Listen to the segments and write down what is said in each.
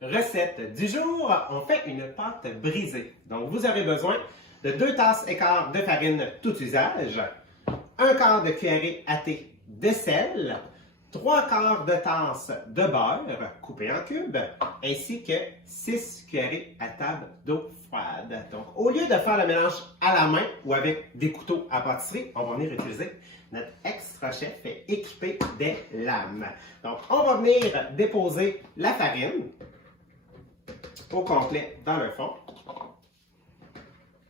Recette du jour, on fait une pâte brisée. Donc, vous aurez besoin de 2 tasses et quart de farine tout usage, 1 quart de cuillerée à thé de sel, 3 quarts de tasse de beurre coupé en cubes, ainsi que 6 cuillerées à table d'eau froide. Donc, au lieu de faire le mélange à la main ou avec des couteaux à pâtisserie, on va venir utiliser notre extra chef équipé des lames. Donc, on va venir déposer la farine au complet dans le fond.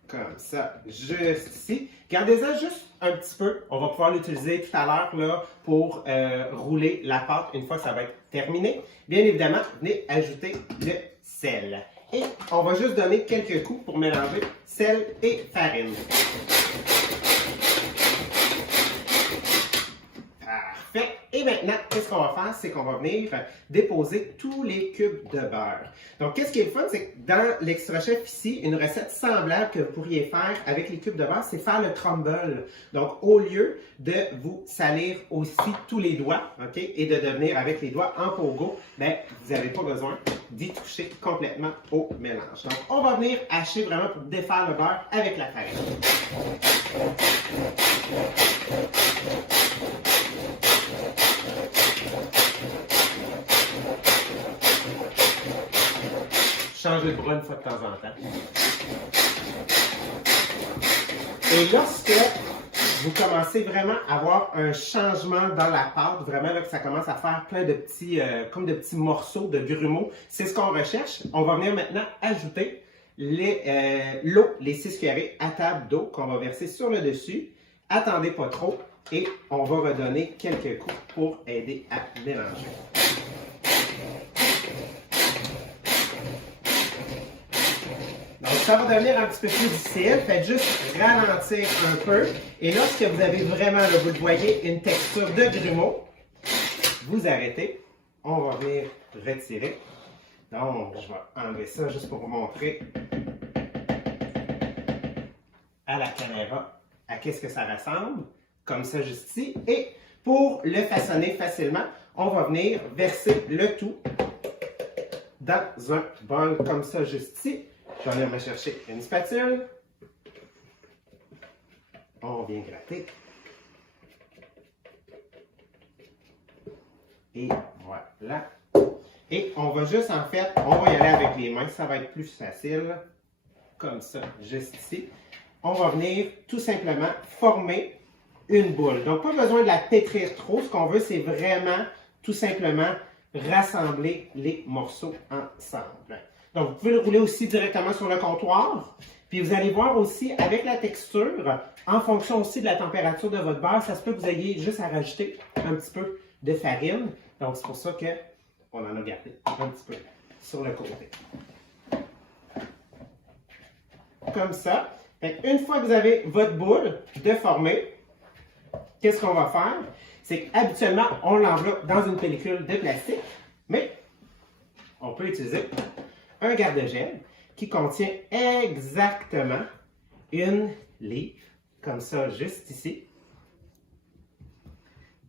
Comme ça, juste ici. Gardez-en juste un petit peu. On va pouvoir l'utiliser tout à l'heure pour rouler la pâte une fois que ça va être terminé. Bien évidemment, venez ajouter le sel. Et on va juste donner quelques coups pour mélanger sel et farine. Parfait. Et maintenant, qu'est-ce qu'on va faire? C'est qu'on va venir déposer tous les cubes de beurre. Donc, qu'est-ce qui est le fun? C'est que dans l'Extra Chef ici, une recette semblable que vous pourriez faire avec les cubes de beurre, c'est faire le crumble. Donc, au lieu de vous salir aussi tous les doigts, OK, et de devenir avec les doigts en pogo, bien, vous n'avez pas besoin d'y toucher complètement au mélange. Donc, on va venir hacher vraiment pour défaire le beurre avec la farine. Changer de bras une fois de temps en temps. Et lorsque vous commencez vraiment à avoir un changement dans la pâte, vraiment là, que ça commence à faire plein de petits, comme de petits morceaux de grumeaux, c'est ce qu'on recherche. On va venir maintenant ajouter l'eau, les 6 cuillerées à table d'eau qu'on va verser sur le dessus. Attendez pas trop et on va redonner quelques coups pour aider à mélanger. Donc, ça va devenir un petit peu plus difficile. Faites juste ralentir un peu. Et lorsque vous avez vraiment, là, vous le voyez, une texture de grumeau, vous arrêtez. On va venir retirer. Donc, je vais enlever ça juste pour vous montrer à la caméra à qu'est-ce que ça ressemble. Comme ça, juste ici. Et pour le façonner facilement, on va venir verser le tout dans un bol comme ça, juste ici. Je vais venir me chercher une spatule. On vient gratter. Et voilà. Et on va juste, en fait, on va y aller avec les mains. Ça va être plus facile. Comme ça, juste ici. On va venir tout simplement former une boule. Donc, pas besoin de la pétrir trop. Ce qu'on veut, c'est vraiment, tout simplement, rassembler les morceaux ensemble. Donc, vous pouvez le rouler aussi directement sur le comptoir. Puis, vous allez voir aussi, avec la texture, en fonction aussi de la température de votre beurre, ça se peut que vous ayez juste à rajouter un petit peu de farine. Donc, c'est pour ça qu'on en a gardé un petit peu sur le côté. Comme ça. Une fois que vous avez votre boule déformée, qu'est-ce qu'on va faire? C'est qu'habituellement, on l'enveloppe dans une pellicule de plastique, mais on peut utiliser un garde-gel qui contient exactement une livre, comme ça, juste ici.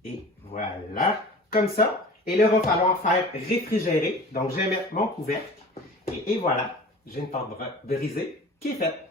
Et voilà, comme ça. Et là, il va falloir faire réfrigérer. Donc, je vais mettre mon couvercle. Et voilà, j'ai une pâte brisée qui est faite.